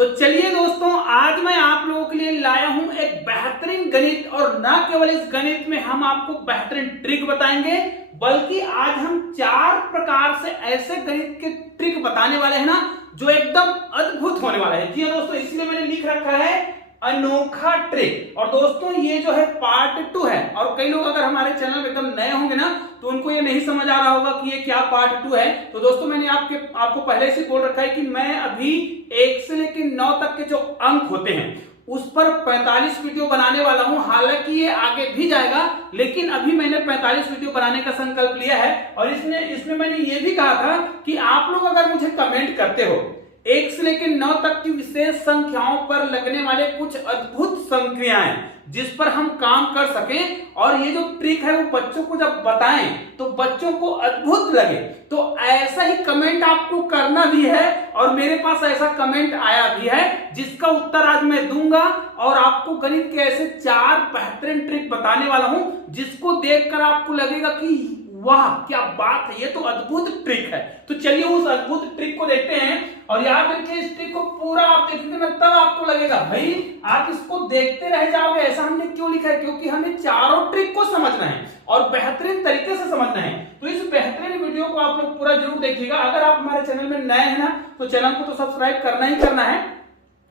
तो चलिए दोस्तों, आज मैं आप लोगों के लिए लाया हूं एक बेहतरीन गणित। और न केवल इस गणित में हम आपको बेहतरीन ट्रिक बताएंगे, बल्कि आज हम 4 प्रकार से ऐसे गणित के ट्रिक बताने वाले हैं ना, जो एकदम अद्भुत होने वाला है। जी हाँ दोस्तों, इसलिए मैंने लिख रखा है अनोखा ट्रिक। और दोस्तों ये जो है पार्ट 2 है। और कई लोग अगर हमारे चैनल पे एकदम नए होंगे ना, तो उनको ये नहीं समझ आ रहा होगा कि ये क्या पार्ट 2 है। तो दोस्तों मैंने आपको पहले से बोल रखा है कि मैं अभी 1 से लेकर 9 तक के जो अंक होते हैं उस पर 45 वीडियो बनाने वाला हूं। हालांकि ये आगे भी जाएगा, लेकिन अभी मैंने 45 वीडियो बनाने का संकल्प लिया है। और इसमें मैंने ये भी कहा था कि आप लोग अगर मुझे कमेंट करते हो 1 से लेकर 9 तक की विशेष संख्याओं पर लगने वाले कुछ अद्भुत संक्रियाएं जिस पर हम काम कर सकें, और ये जो ट्रिक है वो बच्चों को जब बताएं तो बच्चों को अद्भुत लगे, तो ऐसा ही कमेंट आपको करना भी है। और मेरे पास ऐसा कमेंट आया भी है जिसका उत्तर आज मैं दूंगा। और आपको गणित के ऐसे 4 बेहतरीन ट्रिक बताने वाला हूं जिसको देखकर आपको लगेगा कि वाह क्या बात है, ये तो अद्भुत ट्रिक है। तो चलिए उस अद्भुत ट्रिक को देखते हैं। और याद रखिए, इस ट्रिक को पूरा आप देखेंगे ना, तब आपको लगेगा भाई आप इसको देखते रह जाओगे। ऐसा हमने क्यों लिखा है? क्योंकि हमें चारों ट्रिक को समझना है और बेहतरीन तरीके से समझना है। तो इस बेहतरीन वीडियो को आप लोग पूरा जरूर देखिएगा। अगर आप हमारे चैनल में नए हैं ना, तो चैनल को तो सब्सक्राइब करना ही करना है,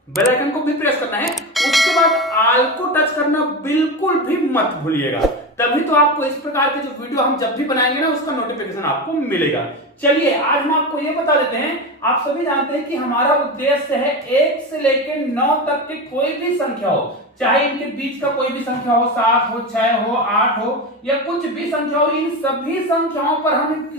बेल आइकन को भी प्रेस करना है, उसके बाद ऑल को टच करना बिल्कुल भी मत भूलिएगा। तभी तो आपको इस प्रकार के जो वीडियो हम जब भी बनाएंगे ना, उसका नोटिफिकेशन आपको मिलेगा। चलिए आज हम आपको ये बता देते हैं। आप सभी जानते हैं कि हमारा उद्देश्य है 1 से लेकर 9 तक की कोई भी संख्या हो, चाहे इनके बीच का कोई भी संख्या हो, 7 हो, 6 हो, 8 हो, या कुछ भी संख्या हो, इन सभी संख्याओं पर हम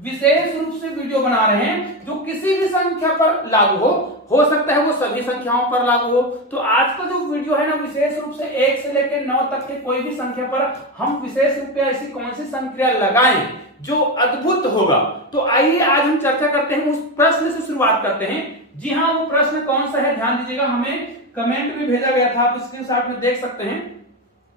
विशेष रूप से वीडियो बना रहे हैं जो किसी भी संख्या पर लागू हो सकता है वो सभी संख्याओं पर लागू हो। तो आज का जो वीडियो है ना, विशेष रूप से 1 से लेकर 9 तक के कोई भी संख्या पर हम विशेष रूप से ऐसी कौन सी संख्या लगाएं जो अद्भुत होगा। तो आइए आज हम चर्चा करते हैं, उस प्रश्न से शुरुआत करते हैं। जी हाँ, वो प्रश्न कौन सा है ध्यान दीजिएगा, हमें कमेंट में भेजा गया था, आप स्क्रीनशॉट में देख सकते हैं,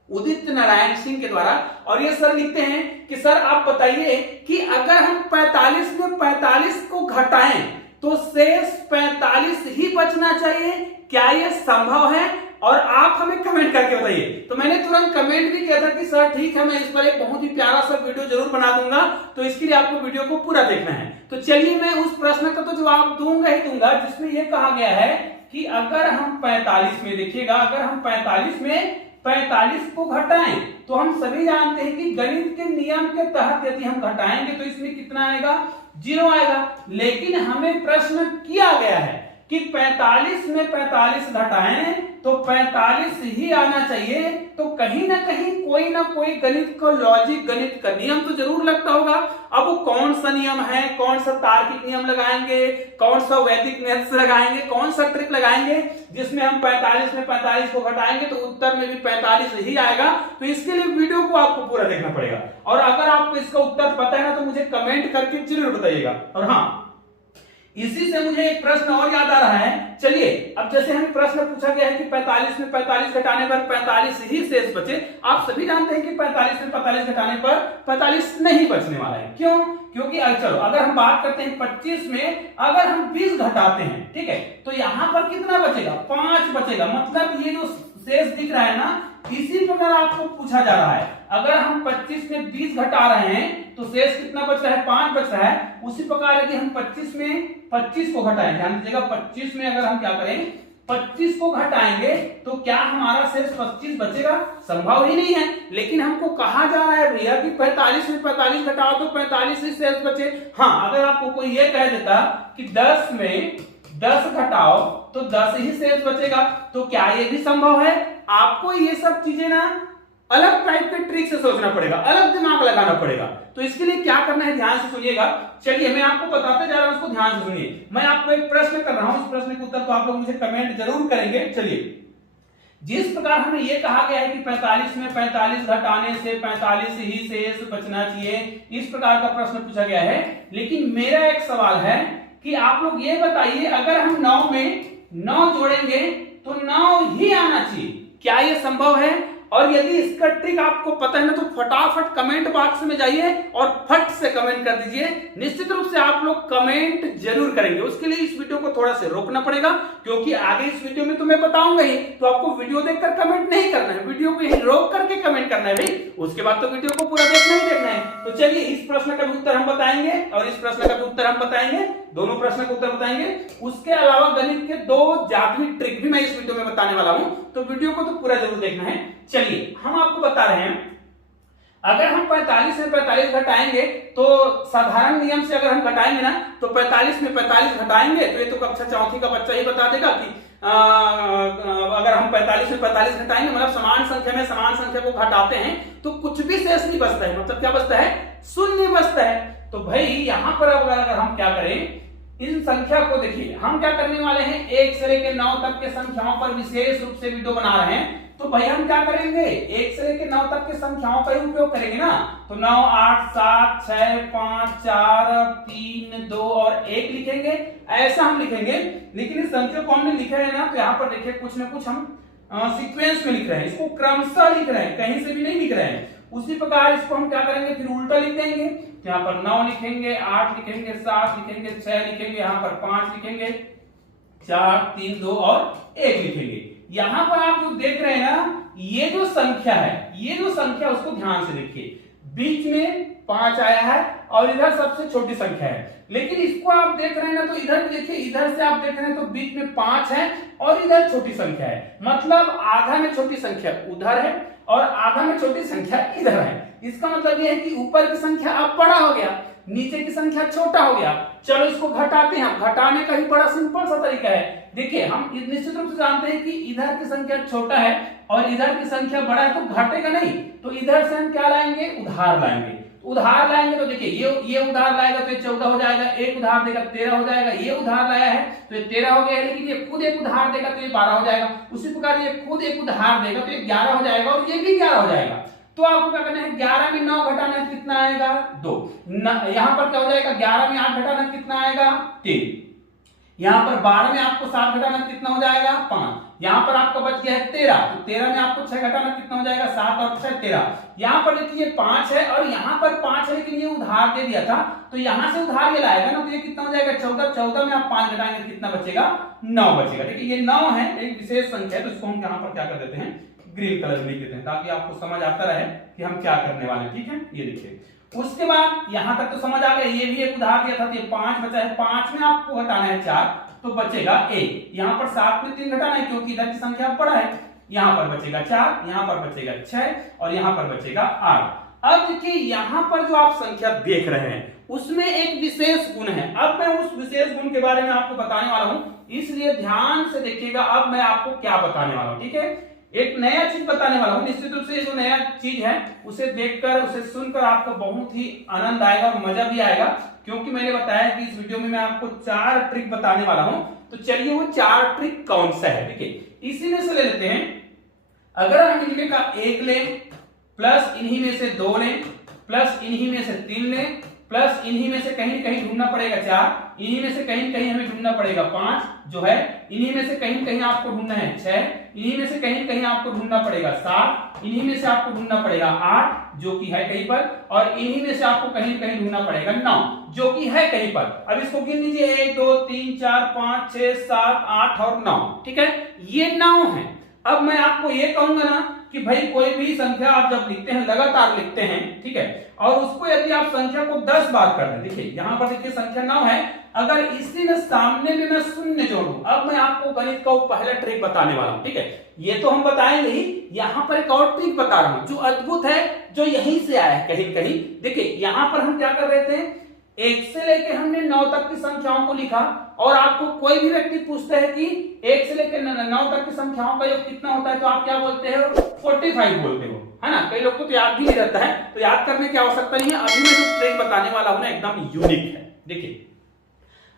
उदित नारायण सिंह के द्वारा। और ये सर लिखते हैं कि सर आप बताइए कि अगर हम 45 में 45 को घटाएं तो शेष 45 ही बचना चाहिए, क्या यह संभव है? और आप हमें कमेंट करके बताइए। तो मैंने तुरंत कमेंट भी किया था कि सर ठीक है, मैं इस पर एक बहुत ही प्यारा सा वीडियो जरूर बना दूंगा, तो इसके लिए आपको वीडियो को पूरा देखना है। तो चलिए मैं उस प्रश्न का तो जवाब दूंगा ही दूंगा जिसमें यह कहा गया है कि अगर हम 45 में, देखिएगा, अगर हम 45 में 45 को घटाएं तो हम सभी जानते हैं कि गणित के नियम के तहत यदि हम घटाएंगे तो इसमें कितना आएगा? 0 आएगा। लेकिन हमें प्रश्न किया गया है कि 45 में 45 घटाएं तो 45 ही आना चाहिए। तो कहीं ना कहीं कोई ना कोई गणित का लॉजिक, गणित का नियम तो जरूर लगता होगा। अब वो कौन सा नियम है, कौन सा तार्किक नियम लगाएंगे, कौन सा वैदिक नियम लगाएंगे, कौन सा ट्रिक लगाएंगे जिसमें हम 45 में 45 को घटाएंगे तो उत्तर में भी 45 ही आएगा। तो इसके लिए वीडियो को आपको पूरा देखना पड़ेगा। और अगर आपको इसका उत्तर पता है ना, तो मुझे कमेंट करके जरूर बताइएगा। और हाँ, इसी से मुझे एक प्रश्न और याद आ रहा है। चलिए अब जैसे हमें प्रश्न पूछा गया है कि 45 में 45 घटाने पर 45 ही शेष बचे। आप सभी जानते हैं कि 45 में 45 घटाने पर 45 नहीं बचने वाला है। क्यों? क्योंकि चलो अगर हम बात करते हैं 25 में अगर हम 20 घटाते हैं, ठीक है, तो यहां पर कितना बचेगा? 5 बचेगा। मतलब ये जो शेष दिख रहा है ना, इसी प्रकार आपको पूछा जा रहा है। अगर हम 25 में 20 घटा रहे हैं तो शेष कितना बच रहा है? 5 बच रहा है। उसी प्रकार यदि हम 25 में 25 को घटाएं, ध्यान दीजिएगा, 25 में अगर हम क्या करें, 25 को घटाएंगे तो क्या हमारा शेष 25 बचेगा? संभव ही नहीं है। लेकिन हमको कहा जा रहा है भैया कि 45 में 45 घटाओ तो 45 ही शेष बचे। हाँ, अगर आपको कोई ये कह देता कि 10 में 10 घटाओ तो 10 ही शेष बचेगा, तो क्या ये भी संभव है? आपको ये सब चीजें ना अलग टाइप के ट्रिक से सोचना पड़ेगा, अलग दिमाग लगाना पड़ेगा। तो इसके लिए क्या करना है, ध्यान से सुनिएगा। चलिए मैं आपको बताते जा रहा हूं, उसको ध्यान से सुनिए। मैं आपको एक प्रश्न कर रहा हूं, इस प्रश्न के उत्तर तो आप लोग मुझे कमेंट जरूर करेंगे। चलिए, जिस प्रकार हमें यह कहा गया है कि 45 में 45 घटाने से 45 ही शेष बचना चाहिए, इस प्रकार का प्रश्न पूछा गया है। लेकिन मेरा एक सवाल है कि आप लोग ये बताइए, अगर हम 9 में 9 जोड़ेंगे तो 9 ही आना चाहिए, क्या यह संभव है? और यदि इसका ट्रिक आपको पता है ना तो फटाफट कमेंट बॉक्स में जाइए और फट से कमेंट कर दीजिए। निश्चित रूप से आप लोग कमेंट जरूर करेंगे। उसके लिए इस वीडियो को थोड़ा सा रोकना पड़ेगा, क्योंकि आगे इस वीडियो में तो मैं बताऊंगा ही, तो आपको वीडियो देखकर कमेंट नहीं करना है, वीडियो को यही रोक करके कमेंट करना है भाई। उसके बाद तो वीडियो को पूरा देखना ही देखना है। तो चलिए इस प्रश्न का भी उत्तर हम बताएंगे और इस प्रश्न का भी उत्तर हम बताएंगे, दोनों प्रश्न का उत्तर बताएंगे। उसके अलावा गणित के 2 जादुई ट्रिक भी मैं इस वीडियो में बताने वाला हूं, तो वीडियो को तो पूरा जरूर देखना है। चलिए हम आपको बता रहे हैं, अगर हम 45 में 45 घटाएंगे तो साधारण नियम से अगर हम घटाएंगे ना तो 45 में 45 घटाएंगे तो ये तो कक्षा चौथी का बच्चा ही बता देगा कि अगर हम 45 में 45 घटाएंगे मतलब समान संख्या में समान संख्या को घटाते हैं तो कुछ भी शेष नहीं बचता है, मतलब क्या बचता है, शून्य बचता है। तो भाई यहां पर अगर हम क्या करें, इन संख्या को देखिए, हम क्या करने वाले हैं, 1 से लेकर 9 तक के संख्याओं पर विशेष रूप से वीडियो बना रहे हैं। तो भाई हम क्या करेंगे, 1 से लेकर 9 तक के संख्याओं का ही उपयोग करेंगे ना। तो 9, 8, 7, 6, 5, 4, 3, 2 और 1 लिखेंगे, ऐसा हम लिखेंगे। लेकिन इस संख्या को हमने लिखा है ना तो यहाँ पर देखिए कुछ ना कुछ हम सीक्वेंस में लिख रहे हैं, इसको क्रमशः लिख रहे हैं, कहीं से भी नहीं लिख रहे हैं। उसी प्रकार इसको हम क्या करेंगे, फिर उल्टा लिख देंगे। यहाँ पर 9 लिखेंगे, 8 लिखेंगे, 7 लिखेंगे, 6 लिखेंगे, यहाँ पर 5 लिखेंगे, 4, 3, 2 और 1 लिखेंगे। यहां पर आप जो देख रहे हैं ना, ये जो संख्या है, ये जो संख्या उसको ध्यान से देखिए, बीच में 5 आया है और इधर सबसे छोटी संख्या है। लेकिन इसको आप देख रहे हैं ना तो इधर देखिए, इधर से आप देख रहे हैं तो बीच में 5 है और इधर छोटी संख्या है, मतलब आधा में छोटी संख्या उधर है और आधा में छोटी संख्या इधर है। इसका मतलब यह है कि ऊपर की संख्या अब बड़ा हो गया, नीचे की संख्या छोटा हो गया। चलो इसको घटाते हैं। घटाने का ही बड़ा सिंपल सा तरीका है। देखिए हम निश्चित रूप से जानते हैं कि इधर की संख्या छोटा है और इधर की संख्या बड़ा है, तो घटेगा नहीं। तो इधर से हम क्या लाएंगे, उधार लाएंगे। उधार लाएंगे तो देखिए ये उधार लाएगा तो ये 14 हो जाएगा, एक उधार देगा 13 हो जाएगा, ये उधार लाया है तो ये 13 हो गया है, लेकिन ये खुद एक उधार देगा तो ये 12 हो जाएगा। उसी प्रकार ये खुद एक उधार देगा तो ये 11 हो जाएगा और ये भी 11 हो जाएगा। तो आपको क्या करना है, 11 में 9 घटाना है, कितना आएगा, 2। यहां पर क्या हो जाएगा, 11 में 8 घटाना कितना आएगा, 3। यहां पर 12 में आपको 7 घटाना कितना हो जाएगा, 5। यहां पर आपका बच गया है 13, तो 13 में आपको 6 घटाना कितना हो जाएगा, 7 और 6 13। यहां पर देखिए 5 है और यहां पर 5 है, लेकिन ये उधार दे दिया था तो यहां से उधार ये लाएगा ना तो ये कितना हो जाएगा, 14। 14 में आप 5 घटाएंगे कितना बचेगा, 9 बचेगा। देखिए ये 9 है, एक विशेष संख्या है, तो इसको हम यहां पर क्या कर देते हैं, ग्रीन कलर में लिख देते हैं, ताकि आपको समझ आता रहे कि हम क्या करने वाले हैं। ठीक है, ये देखिए। उसके बाद यहां तक तो समझ आ गया, ये भी एक उधार दिया था तो ये 5 बचा है, 5 में आपको घटाना है 4 तो बचेगा 1। यहां पर 7 में 3 घटाना है क्योंकि इधर की संख्या बड़ा है। यहां पर बचेगा 4, यहां पर बचेगा 6 और यहां पर बचेगा 8। अब देखिए यहां पर जो आप संख्या देख रहे हैं उसमें एक विशेष गुण है। अब मैं उस विशेष गुण के बारे में आपको बताने वाला हूं, इसलिए ध्यान से देखिएगा। अब मैं आपको क्या बताने वाला हूं, ठीक है, एक नया चीज बताने वाला हूं। निश्चित रूप से जो नया चीज है उसे देखकर, उसे सुनकर आपको बहुत ही आनंद आएगा और मजा भी आएगा, क्योंकि मैंने बताया कि इस वीडियो में मैं आपको 4 ट्रिक बताने वाला हूं। तो चलिए वो 4 ट्रिक कौन सा है, देखिए इसी में से ले लेते हैं। अगर हम इनमें का 1 लें, प्लस इन्हीं में से 2 लें, प्लस इन्हीं में से 3 लें, प्लस इन्हीं में से कहीं कहीं ढूंढना पड़ेगा 4, इन्हीं में से कहीं कहीं हमें ढूंढना पड़ेगा 5 जो है, इन्हीं में से कहीं कहीं आपको ढूंढना है 6, इन्हीं में से कहीं कहीं आपको ढूंढना पड़ेगा 7, इन्हीं में से आपको ढूंढना पड़ेगा 8 जो कि है कहीं पर, और इन्हीं में से आपको कहीं कहीं ढूंढना पड़ेगा 9 जो कि है कहीं पर। अब इसको गिन लीजिए, 1 2 3 4 5 6 7 8 और 9। ठीक है, ये 9 है। अब मैं आपको ये कहूंगा ना कि भाई कोई भी संख्या आप जब लिखते हैं लगातार लिखते हैं, ठीक है, और उसको यदि आप संख्या को 10 बार कर दें, देखिए यहां पर देखिए संख्या 9 है, अगर इसी में सामने में मैं शून्य जोड़ूं, अब मैं आपको गणित का पहला ट्रिक बताने वाला हूं। ठीक है, ये तो हम बताएंगे ही, यहां पर एक और ट्रिक बता रहा हूं जो अद्भुत है, जो यहीं से आया है कहीं कहीं। देखिए यहां पर हम क्या कर रहे थे, 1 से लेकर हमने 9 तक की संख्याओं को लिखा, और आपको कोई भी व्यक्ति पूछता है कि 1 से लेकर 9 तक की संख्याओं का योग कितना होता है, तो आप क्या बोलते हो, 45 बोलते हो, है ना। कई लोग को तो याद भी नहीं रहता है, तो याद करने की आवश्यकता नहीं है। अभी मैं जो ट्रिक बताने वाला हूं ना एकदम यूनिक है। देखिए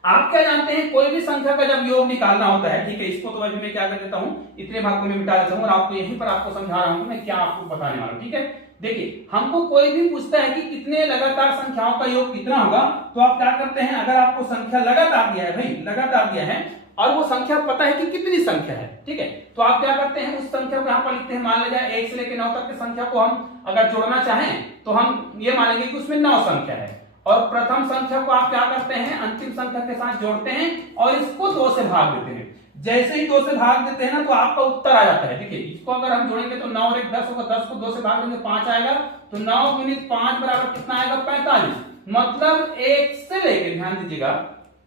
आप क्या जानते हैं, कोई भी संख्या का जब योग निकालना होता है, ठीक है, इसको तो अभी मैं क्या कर देता हूं, इतने भाग को मैं मिटा देता हूं और आपको यहीं पर आपको समझा रहा हूं मैं क्या आपको बताने वाला हूं। ठीक है, देखिए हमको कोई भी पूछता है कि कितने लगातार संख्याओं का योग कितना होगा, तो आप क्या करते हैं, अगर आपको संख्या लगातार दिया है, भाई लगातार दिया है, और वो संख्या पता है कि कितनी संख्या है, ठीक है। तो आप क्या करते हैं, उस संख्या को यहाँ पर लिखते हैं। मान लीजिए 1 से लेकर 9 तक की संख्या को हम अगर जोड़ना चाहें तो हम ये मानेंगे कि उसमें 9 संख्या है, और प्रथम संख्या को आप क्या करते हैं, अंतिम संख्या के साथ जोड़ते हैं और इसको 2 से भाग देते हैं। जैसे ही 2 से भाग देते हैं ना तो आपका उत्तर आ जाता है। देखिए इसको अगर हम जोड़ेंगे तो 9 और 1 10 होगा, 10 को 2 से भाग देंगे 5 आएगा, तो 9 गुणित 5 बराबर कितना आएगा, 45। मतलब 1 से लेके, ध्यान दीजिएगा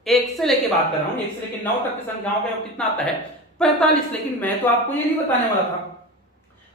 1 से लेके बात कर रहा हूं, 1 से लेके 9 तक की संख्याओं का कितना आता है, 45। लेकिन मैं तो आपको ये नहीं बताने वाला था,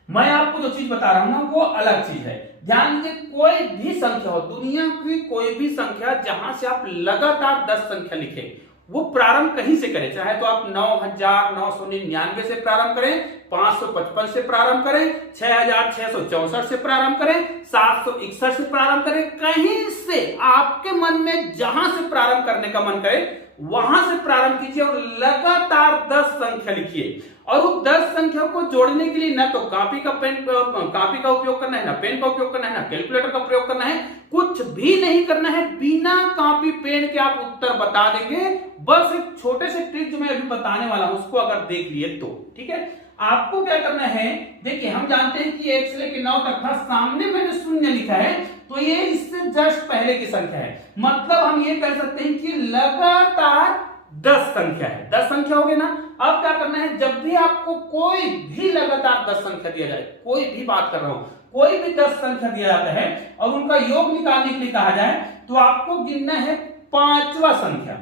मैं आपको जो चीज बता रहा हूं ना वो अलग चीज है। ध्यान दीजिए, कोई भी संख्या हो, दुनिया की कोई भी संख्या जहां से आप लगातार 10 संख्या लिखे, वो प्रारंभ कहीं से करें, चाहे तो आप 9999 से प्रारंभ करें, 555 से प्रारंभ करें, 6664 से प्रारंभ करें, 761 से प्रारंभ करें, कहीं से आपके मन में जहां से प्रारंभ करने का मन करे वहां से प्रारंभ कीजिए और लगातार 10 संख्या लिखिए। और उस 10 संख्या को जोड़ने के लिए ना तो कापी का उपयोग करना है, ना पेन का उपयोग करना है, ना कैलकुलेटर का प्रयोग करना है, कुछ भी नहीं करना है। बिना कापी पेन के आप उत्तर बता देंगे। बस एक छोटे से ट्रिक जो मैं अभी बताने वाला हूं उसको अगर देख लिए तो ठीक है। आपको क्या करना है, देखिए हम जानते हैं कि 1 से लेकर 9 तक था, सामने मैंने शून्य लिखा है तो ये इससे जस्ट पहले की संख्या है। मतलब हम ये कह सकते हैं कि लगातार 10 संख्या है। 10 संख्या हो गई ना। अब क्या करना है, जब भी आपको कोई भी लगातार 10 संख्या दिया जाए, कोई भी बात कर रहा हूं, कोई भी 10 संख्या दिया जाता है और उनका योग निकालने के लिए कहा जाए तो आपको गिनना है 5वां संख्या।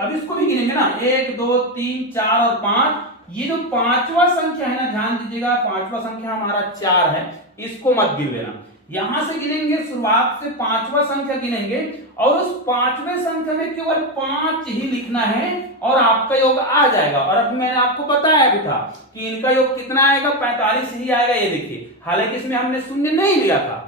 अब इसको भी गिनेंगे ना, 1 2 3 4 और 5। ये जो 5वां संख्या है ना, ध्यान दीजिएगा 5वां संख्या हमारा 4 है, इसको मत गिन लेना। यहां से गिनेंगे, शुरुआत से 5वां संख्या गिनेंगे और उस 5वें संख्या में केवल 5 ही लिखना है और आपका योग आ जाएगा। और अभी मैंने आपको बताया भी था कि इनका योग कितना आएगा, 45 ही आएगा। ये देखिए, हालांकि इसमें हमने शून्य नहीं लिया था,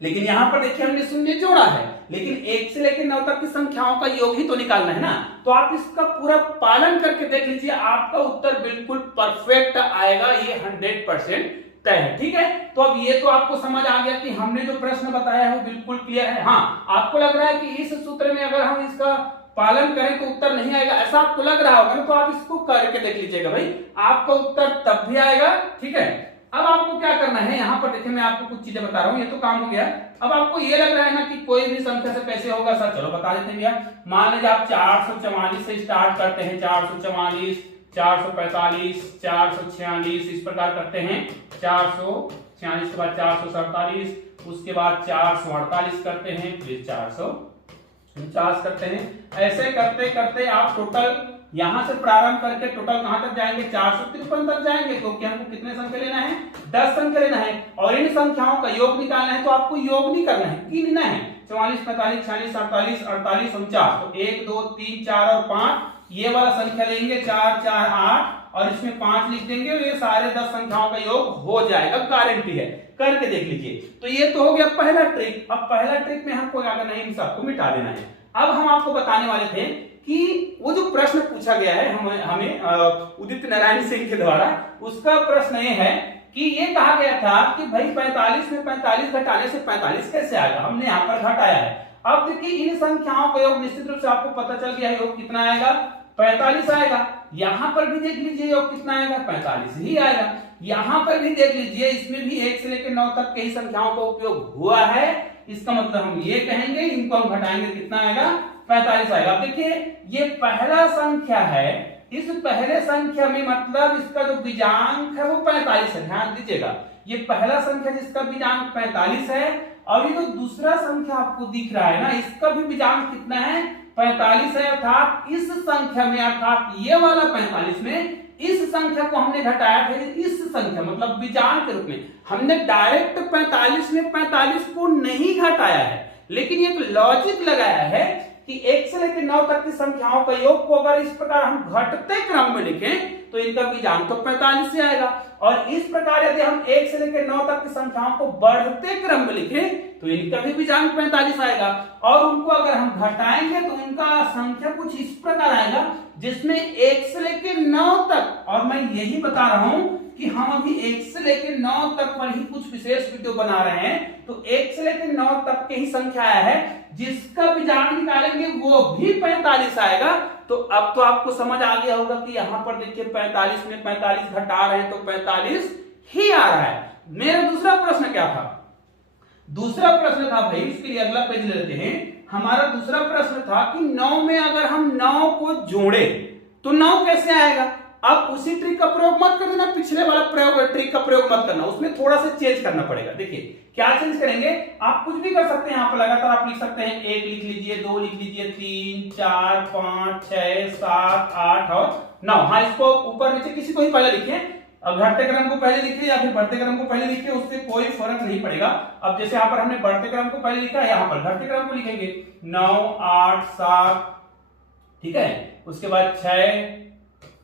लेकिन यहां पर देखिए हमने शून्य जोड़ा है। लेकिन 1 से लेकर 9 तक की संख्याओं का योग ही तो निकालना है ना। तो आप इसका पूरा पालन करके देख लीजिए, आपका उत्तर बिल्कुल परफेक्ट आएगा, ये 100% तय है। ठीक है, तो अब ये तो आपको समझ आ गया कि हमने जो प्रश्न बताया है वो बिल्कुल क्लियर है। हाँ, आपको लग रहा है कि इस सूत्र में अगर हम इसका पालन करें तो उत्तर नहीं आएगा, ऐसा आपको लग रहा होगा ना, तो आप इसको करके देख लीजिएगा भाई, आपका उत्तर तब भी आएगा। ठीक है, अब आपको क्या करना है, यहाँ पर देखिए मैं आपको कुछ चीजें बता रहा हूँ, ये तो काम हो गया। अब आपको ये लग रहा है ना कि कोई भी संख्या से कैसे होगा सर, चलो बता देते हैं भैया। मान लीजिए आप 444 से स्टार्ट करते हैं, 444 445 446 इस प्रकार करते हैं, 446 के बाद 447, उसके बाद 448 करते हैं, फिर 449 करते हैं। ऐसे करते करते आप टोटल यहां से प्रारंभ करके टोटल कहां तक जाएंगे, 453 तक जाएंगे। क्योंकि हमको कितने संख्या लेना है, 10 संख्या लेना है और इन संख्याओं का योग निकालना है। तो आपको योग नहीं करना है, गिनना है। 44 45 46 47 48 49, तो 1 2 3 4 और 5 ये वाला संख्या लेंगे, 4 4 8 और इसमें 5 लिख देंगे, ये सारे 10 संख्याओं का योग हो जाएगा, गारंटी है। करके देख लीजिए। तो ये तो हो गया पहला ट्रिक। अब पहला ट्रिक में हमको क्या करना है, इन सबको मिटा देना है। अब हम आपको बताने वाले थे कि वो जो प्रश्न पूछा गया है हमें उदित नारायण सिंह के द्वारा, उसका प्रश्न ये है कि ये कहा गया था कि भाई 45 में 45 घटाने से 45 कैसे आएगा, हमने यहाँ पर घटाया है। अब देखिए इन संख्याओं का योग निश्चित रूप से आपको पता चल गया, योग कितना आएगा, 45 आएगा। यहां पर भी देख लीजिए योग कितना आएगा, 45 ही आएगा। यहां पर भी देख लीजिए, इसमें भी 1 से लेकर 9 तक के ही संख्याओं का उपयोग हुआ है। इसका मतलब हम ये कहेंगे, इनको हम घटाएंगे कितना आएगा, 45 आएगा। अब देखिए ये पहला संख्या है, इस पहले संख्या में मतलब इसका जो बीजांक है वो 45 है। ध्यान दीजिएगा, ये पहला संख्या जिसका बीजांक 45 है, और ये जो दूसरा संख्या आपको दिख रहा है ना, इसका भी बीजांक कितना है, 45 है। अर्थात इस संख्या में, अर्थात ये वाला 45 में इस संख्या को हमने घटाया, फिर इस संख्या मतलब बीजांक के रूप में हमने डायरेक्ट 45 में 45 को नहीं घटाया है, लेकिन एक लॉजिक लगाया है कि 1 से लेकर 9 तक की संख्याओं का योग को अगर इस प्रकार हम घटते क्रम में लिखें तो इनका बीजांक तो 45 से आएगा। और इस प्रकार यदि हम 1 से लेकर 9 तक की संख्याओं को बढ़ते क्रम में लिखें तो इनका भी बीजांक 45 आएगा। और उनको अगर हम घटाएंगे तो इनका संख्या कुछ इस प्रकार आएगा, जिसमें 1 से लेकर 9 तक, और मैं यही बता रहा हूं कि हम अभी 1 से लेकर 9 तक पर ही कुछ विशेष वीडियो बना रहे हैं, तो 1 से लेकर 9 तक के ही संख्या आया है, जिसका बीजांक निकालेंगे वो भी 45 आएगा। तो अब तो आपको समझ आ गया होगा कि यहां पर देखिए 45 में 45 घटा रहे हैं तो 45 ही आ रहा है। मेरा दूसरा प्रश्न क्या था? दूसरा प्रश्न था भाई, इसके लिए अगला पेज ले लेते हैं। हमारा दूसरा प्रश्न था कि 9 में अगर हम 9 को जोड़े तो 9 कैसे आएगा? अब उसी ट्रिक का प्रयोग मत कर देना, पिछले वाला ट्रिक का प्रयोग मत करना, उसमें थोड़ा सा चेंज करना पड़ेगा। देखिए क्या चेंज करेंगे, आप कुछ भी कर सकते हैं। यहाँ पर लगातार आप लिख सकते हैं, 1 लिख लीजिए, 2 लिख लीजिए, 3, 4, 5, 6, 7, 8 और 9। हाँ, इसको ऊपर नीचे किसी को ही पहले लिखिए, अब घटते क्रम को पहले लिखिए या फिर बढ़ते क्रम को पहले लिखिए, उससे कोई फर्क नहीं पड़ेगा। अब जैसे यहाँ पर हमने बढ़ते क्रम को पहले लिखा है, यहाँ पर घटते क्रम को लिखेंगे 9, 8, 7, ठीक है। उसके बाद 6,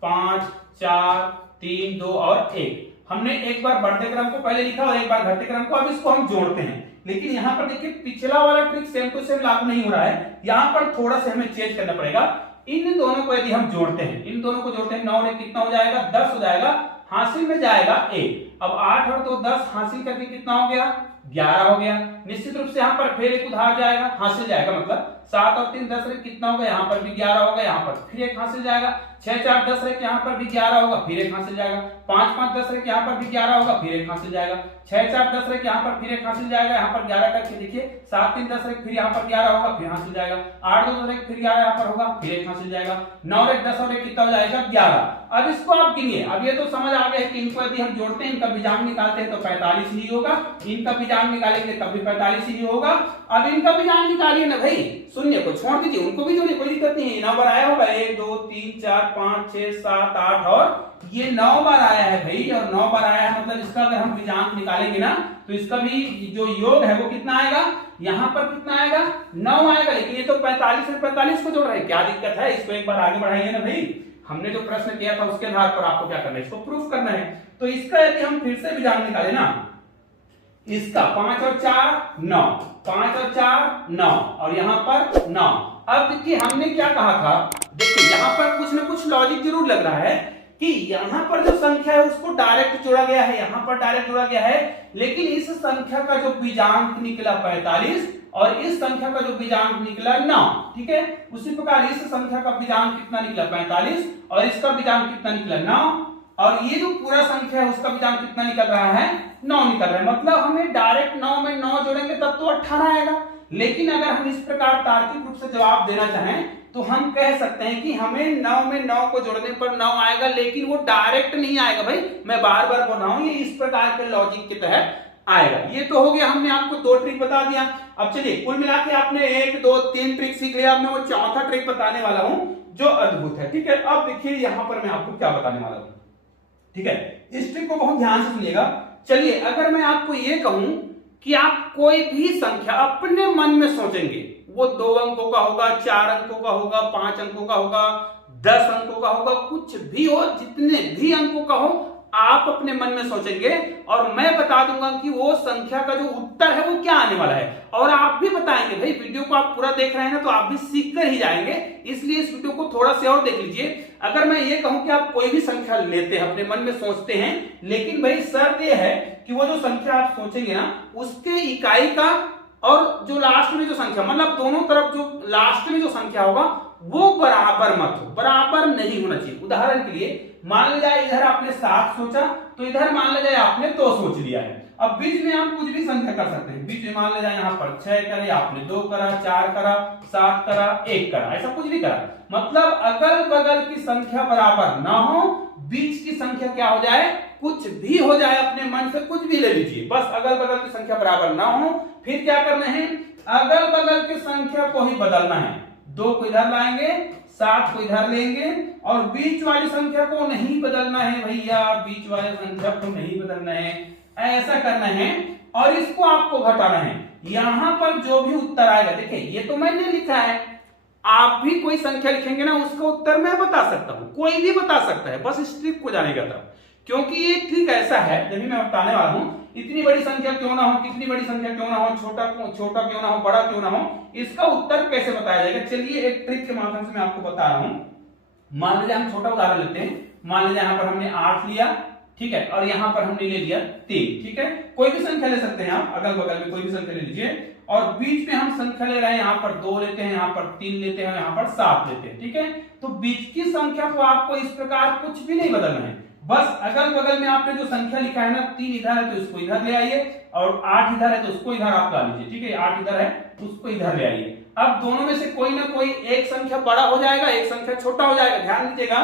5, 4, 3, 2 और 1। हमने एक बार बढ़ते क्रम को पहले लिखा और एक बार घटते क्रम को। अब इसको हम जोड़ते हैं, लेकिन यहाँ पर देखिए पिछला वाला ट्रिक सेम टू सेम लागू नहीं हो रहा है, यहाँ पर थोड़ा सा हमें चेंज करना पड़ेगा। इन दोनों को यदि हम जोड़ते हैं, इन दोनों को जोड़ते हैं, 9 में कितना हो जाएगा? 10 हो जाएगा, हासिल में जाएगा 1। अब 8 और 2 10 हासिल करके कितना हो गया? 11 हो गया। निश्चित रूप से यहाँ पर फिर एक उधार जाएगा, हासिल जाएगा, मतलब 7 और 3 10 कितना होगा? यहाँ पर भी 11 होगा, यहाँ पर फिर एक हासिल जाएगा। 6 4 10 यहाँ पर भी 11 होगा, फिर एक हासिल जाएगा। 5 5 10 यहाँ पर भी 11 होगा, फिर एक हासिल जाएगा। 6 4 10 यहाँ पर फिर एक हासिल जाएगा, यहाँ पर 11 करके देखिए। 7 3 10 फिर यहाँ पर 11 होगा, फिर हासिल जाएगा। 8 2 10 फिर 11 यहाँ पर होगा, फिर एक हासिल जाएगा। 9 1 10 और 1 कितना हो जाएगा? 11। अब इसको आप गिनिए। अब ये तो समझ आ गया है कि इनको यदि हम जोड़ते हैं, इनका बीजांक निकालते हैं तो 45 ही होगा, इनका बीजांक निकालेंगे तब भी 45 ही होगा। अब इनका बीजांक निकालिए ना भाई, शून्य को छोड़ दीजिए, उनको भी जोड़िए, कोई दिक्कत नहीं है। 9 बार आया होगा, 1 2 3 4 5 6 7 8 और ये 9 बार आया है भाई, और 9 बार आया है मतलब इसका अगर हम बीजांक निकालेंगे ना तो इसका भी जो योग है वो कितना आएगा? यहाँ पर कितना आएगा? 9 आएगा। लेकिन ये तो 45 में 45 को जोड़ रहे हैं, क्या दिक्कत है? इसको एक बार आगे बढ़ाइए ना भाई। हमने जो प्रश्न किया था उसके आधार पर आपको क्या करना है, इसको प्रूफ करना है। तो इसका यदि हम फिर से बीजांक निकाले ना, इसका 5 और 4 9, 5 और 4 9 और यहाँ पर 9। अब देखिए हमने क्या कहा था, देखिए यहाँ पर कुछ ना कुछ लॉजिक जरूर लग रहा है कि यहाँ पर जो संख्या है उसको डायरेक्ट जोड़ा गया है, यहाँ पर डायरेक्ट जोड़ा गया है, लेकिन इस संख्या का जो बीजांक निकला 45 और इस संख्या का जो बीजांक निकला 9, ठीक है। उसी प्रकार इस संख्या का बीजांक कितना निकला? 45 और इसका बीजांक कितना निकला? 9, और ये जो पूरा संख्या है उसका बीजांक कितना निकल रहा है? 9 निकल रहा है। मतलब हमें डायरेक्ट 9 में 9 जोड़ेंगे तब तो 18 आएगा। लेकिन अगर हम इस प्रकार तार्किक रूप से जवाब देना चाहें तो हम कह सकते हैं कि हमें 9 में 9 को जोड़ने पर 9 आएगा, लेकिन वो डायरेक्ट नहीं आएगा भाई। मैं बार बार बोल रहा हूं, ये इस प्रकार के लॉजिक के तहत आएगा। ये तो हो गया, हमने आपको 2 ट्रिक बता दिया। अब चलिए कुल मिला के आपने 1 2 3 ट्रिक सीख लिया। अब मैं वो चौथा ट्रिक बताने वाला हूं जो अद्भुत है, ठीक है। अब देखिए यहां पर मैं आपको क्या बताने वाला हूं, ठीक है। इस ट्रिक को बहुत ध्यान से सुनिएगा। चलिए अगर मैं आपको ये कहूं कि आप कोई भी संख्या अपने मन में सोचेंगे, वो 2 अंकों का होगा, 4 अंकों का होगा, 5 अंकों का होगा, 10 अंकों का होगा, कुछ भी हो, जितने भी अंकों का हो, आप अपने मन में सोचेंगे और मैं बता दूंगा कि वो संख्या का जो उत्तर है वो क्या आने वाला है। और आप भी बताएंगे भाई, वीडियो को आप पूरा देख रहे हैं ना तो आप भी सीख कर ही जाएंगे, इसलिए इस वीडियो को थोड़ा सा और देख लीजिए। अगर मैं ये कहूं कि आप कोई भी संख्या लेते हैं, अपने मन में सोचते हैं, लेकिन भाई शर्त ये है कि वो जो संख्या आप सोचेंगे ना उसके इकाई का और जो लास्ट में जो संख्या, मतलब दोनों तरफ जो लास्ट में जो संख्या होगा वो बराबर मत हो, बराबर नहीं होना चाहिए। उदाहरण के लिए मान लिया जाए इधर आपने 7 सोचा तो इधर मान लिया जाए आपने 2 सोच लिया है। अब बीच में आप कुछ भी संख्या कर सकते हैं। बीच में मान लिया जाए यहाँ पर 6 करे, आपने 2 करा, 4 करा, 7 करा, 1 करा, ऐसा कुछ भी करा। मतलब अगल बगल की संख्या बराबर ना हो, बीच की संख्या क्या हो जाए, कुछ भी हो जाए, अपने मन से कुछ भी ले लीजिए, बस अगल बगल की संख्या बराबर ना हो। फिर क्या करना है, अगल बगल की संख्या को ही बदलना है। 2 को इधर लाएंगे, 7 को इधर लेंगे और बीच वाली संख्या को नहीं बदलना है भैया, बीच वाली संख्या को नहीं बदलना है, ऐसा करना है और इसको आपको घटाना है। यहां पर जो भी उत्तर आएगा, देखिए ये तो मैंने लिखा है, आप भी कोई संख्या लिखेंगे ना उसका उत्तर मैं बता सकता हूं, कोई भी बता सकता है, बस इस ट्रिक को जानेगा तब। क्योंकि ये ट्रिक ऐसा है, जब भी मैं बताने वाला हूं, इतनी बड़ी संख्या क्यों ना हो, कितनी बड़ी संख्या क्यों ना हो, छोटा क्यों ना हो, बड़ा क्यों ना हो, इसका उत्तर कैसे बताया जाएगा। चलिए एक ट्रिक के माध्यम से मैं आपको बता रहा हूं। मान लीजिए हम छोटा उदाहरण लेते हैं। मान लीजिए यहां पर हमने 8 लिया ठीक है, और यहां पर हमने ले लिया 3, ठीक है। कोई भी संख्या ले सकते हैं आप, अगल बगल में कोई भी संख्या ले लीजिए, और बीच में हम संख्या ले रहे हैं, यहाँ पर 2 लेते हैं, यहाँ पर 3 लेते हैं, यहाँ पर 7 लेते हैं, ठीक है। तो बीच की संख्या को आपको इस प्रकार कुछ भी नहीं बदलना है, बस अगल बगल में आपने जो संख्या लिखा है ना, 3 इधर है तो इसको इधर ले आइए, और 8 इधर है तो उसको इधर आप ला लीजिए, ठीक है। 8 इधर है उसको इधर ले आइए। अब दोनों में से कोई ना कोई एक संख्या बड़ा हो जाएगा, एक संख्या छोटा हो जाएगा। ध्यान दीजिएगा,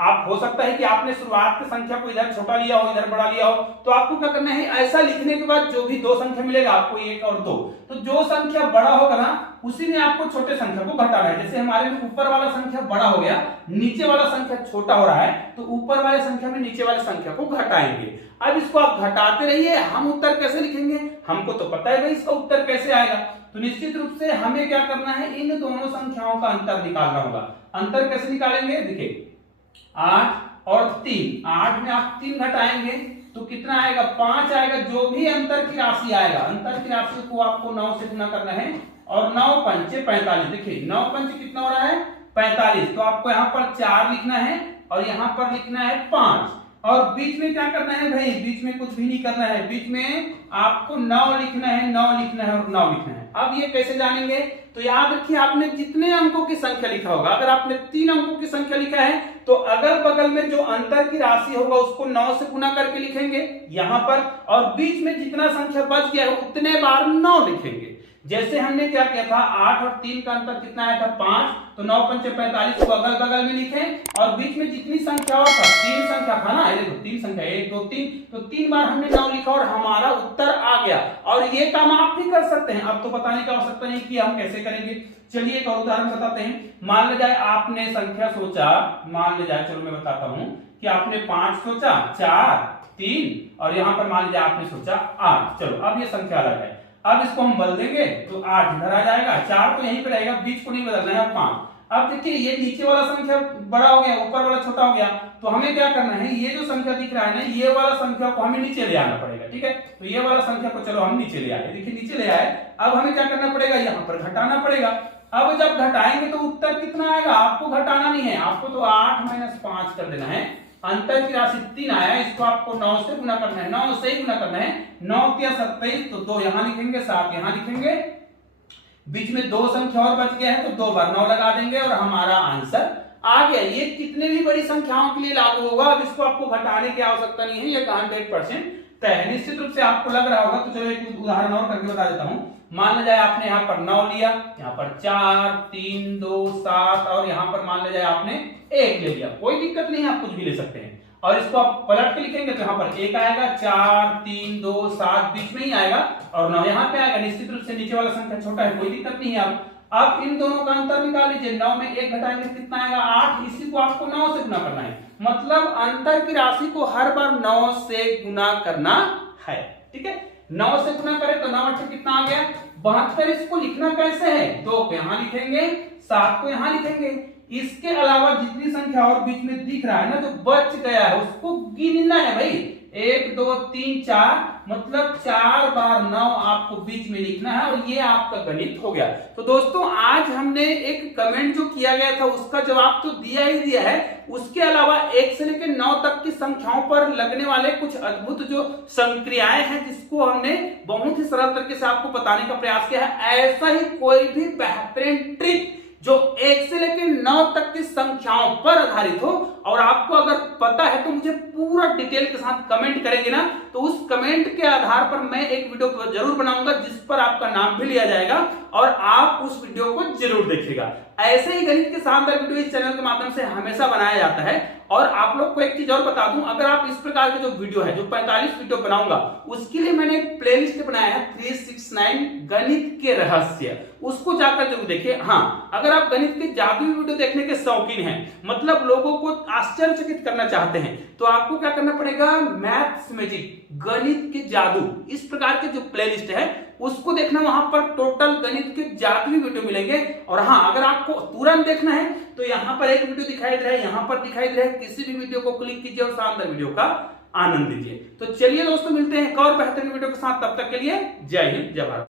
आप हो सकता है कि आपने शुरुआत की संख्या को इधर छोटा लिया हो, इधर बड़ा लिया हो, तो आपको क्या करना है, ऐसा लिखने के बाद जो भी 2 संख्या मिलेगा आपको 1 और 2, तो जो संख्या बड़ा होगा ना उसी में आपको छोटे संख्या को घटाना है। जैसे हमारे में ऊपर वाला संख्या बड़ा हो गया, नीचे वाला संख्या छोटा हो रहा है, तो ऊपर वाले संख्या में नीचे वाले संख्या को घटाएंगे। अब इसको आप घटाते रहिए। हम उत्तर कैसे लिखेंगे, हमको तो पता है भाई इसका उत्तर कैसे आएगा। तो निश्चित रूप से हमें क्या करना है, इन दोनों संख्याओं का अंतर निकालना होगा। अंतर कैसे निकालेंगे, देखिए 8 और 3, 8 में आप 3 घटाएंगे तो कितना आएगा, 5 आएगा। जो भी अंतर की राशि आएगा, अंतर की राशि को आपको 9 से गुना करना है, और 9 पंचे 45। देखिए 9 पंचे कितना हो रहा है, 45। तो आपको यहाँ पर 4 लिखना है और यहाँ पर लिखना है 5, और बीच में क्या करना है भाई, बीच में कुछ भी नहीं करना है, बीच में आपको 9 लिखना है, 9 लिखना है और 9 लिखना है। अब ये कैसे जानेंगे, तो याद रखिए आपने जितने अंकों की संख्या लिखा होगा, अगर आपने 3 अंकों की संख्या लिखा है तो अगल बगल में जो अंतर की राशि होगा उसको 9 से गुना करके लिखेंगे यहां पर, और बीच में जितना संख्या बच गया है उतने बार 9 लिखेंगे। जैसे हमने क्या किया था, 8 और 3 का अंतर कितना आया था, 5, तो 9 पंचे 45 को अगल बगल में लिखें, और बीच में जितनी संख्या और था, 3 संख्या था ना, देखो 3 संख्या, 1 2 3, तो 3 बार हमने 9 लिखा और हमारा उत्तर आ गया। और ये काम आप भी कर सकते हैं। अब तो बताने की आवश्यकता नहीं कि हम कैसे करेंगे। चलिए एक और उदाहरण बताते हैं। मान ले जाए आपने संख्या सोचा, मान ले जाए, चलो मैं बताता हूं कि आपने 5 सोचा, 4 3, और यहां पर मान लीजिए आपने सोचा 8। चलो अब ये संख्या अलग है, अब इसको हम बदल देंगे तो 8 इधर आ जाएगा, 4 तो यहीं पे रहेगा, बीच को नहीं बदलना है, 5। अब देखिए ये नीचे वाला संख्या बड़ा हो गया, ऊपर वाला छोटा हो गया, तो हमें क्या करना है, ये जो संख्या दिख रहा है ना, ये वाला संख्या को हमें नीचे ले आना पड़ेगा, ठीक है। तो ये वाला संख्या को चलो हम नीचे ले आए, देखिए नीचे ले आए। अब हमें क्या करना पड़ेगा, यहाँ पर घटाना पड़ेगा। अब जब घटाएंगे तो उत्तर कितना आएगा, आपको घटाना नहीं है, आपको तो 8 - 5 कर देना है। अंतर की राशि 3 आया, इसको आपको 9 से गुना करना है, 9 से ही गुना करना है। 9 × 27, तो 2 यहां लिखेंगे, 7 यहां लिखेंगे, बीच में 2 संख्या और बच गया है तो 2 बार 9 लगा देंगे और हमारा आंसर आ गया। ये कितने भी बड़ी संख्याओं के लिए लागू होगा। अब इसको आपको घटाने की आवश्यकता नहीं है, ये 100% तय है। निश्चित रूप से आपको लग रहा होगा, तो चलो एक उदाहरण और करके बता देता हूं। मान ले जाए आपने यहाँ पर 9 लिया, यहाँ पर 4 3 2 7, और यहाँ पर मान ले जाए आपने 1 ले लिया, कोई दिक्कत नहीं है, आप कुछ भी ले सकते हैं। और इसको आप पलट के लिखेंगे तो यहाँ पर 1 आएगा, 4 3 2 7 बीच में ही आएगा, और 9 यहाँ पे आएगा। निश्चित रूप से नीचे वाला संख्या छोटा है, कोई दिक्कत नहीं है। अब इन दोनों का अंतर निकाल लीजिए, 9 में 1 घटाएंगे कितना आएगा, 8। इसी को आपको 9 से गुना करना है, मतलब अंतर की राशि को हर बार 9 से गुना करना है, ठीक है। 9 से गुना करें तो 9 8 कितना आ गया, 72। इसको लिखना कैसे है, 2 को यहां लिखेंगे, 7 को यहां लिखेंगे। इसके अलावा जितनी संख्या और बीच में दिख रहा है ना, जो बच गया है उसको गिनना है भाई। 1 2 3 4, मतलब 4 बार 9 आपको बीच में लिखना है, और ये आपका गणित हो गया। तो दोस्तों आज हमने एक कमेंट जो किया गया था उसका जवाब तो दिया ही दिया है, उसके अलावा 1 से लेकर 9 तक की संख्याओं पर लगने वाले कुछ अद्भुत जो संक्रियाएं हैं, जिसको हमने बहुत ही सरल तरीके से आपको बताने का प्रयास किया है। ऐसा ही कोई भी बेहतरीन ट्रिक जो 1 से लेकर 9 तक की संख्याओं पर आधारित हो, और आपको अगर पता है तो मुझे पूरा डिटेल के साथ कमेंट करेंगे ना, तो उस कमेंट के आधार पर मैं एक वीडियो जरूर बनाऊंगा जिस पर आपका नाम भी लिया जाएगा, और आप उस वीडियो को जरूर देखिएगा। ऐसे ही गणित के शानदार वीडियो इस चैनल के माध्यम से हमेशा बनाया जाता है। और आप लोग को एक चीज और बता दूं, अगर आप इस प्रकार के जो वीडियो है, जो 45 वीडियो बनाऊंगा, उसके लिए मैंने एक प्लेलिस्ट बनाया है 369 गणित के रहस्य, उसको जाकर जरूर देखिए। हाँ, अगर आप गणित के जादुई वीडियो देखने के शौकीन हैं, मतलब लोगों को आश्चर्यचकित करना चाहते हैं, तो आपको क्या करना पड़ेगा, मैथ्स मैजिक, गणित के जादू, इस प्रकार के जो प्लेलिस्ट है उसको देखना। वहां पर टोटल गणित के जादुई वीडियो मिलेंगे। और हाँ, अगर आपको तुरंत देखना है तो यहाँ पर एक वीडियो दिखाई दे रहा है, यहाँ पर दिखाई दे रहा है, किसी भी वीडियो को क्लिक कीजिए और शानदार वीडियो का आनंद लीजिए। तो चलिए दोस्तों, मिलते हैं एक और बेहतरीन वीडियो के साथ, तब तक के लिए जय हिंद, जय भारत।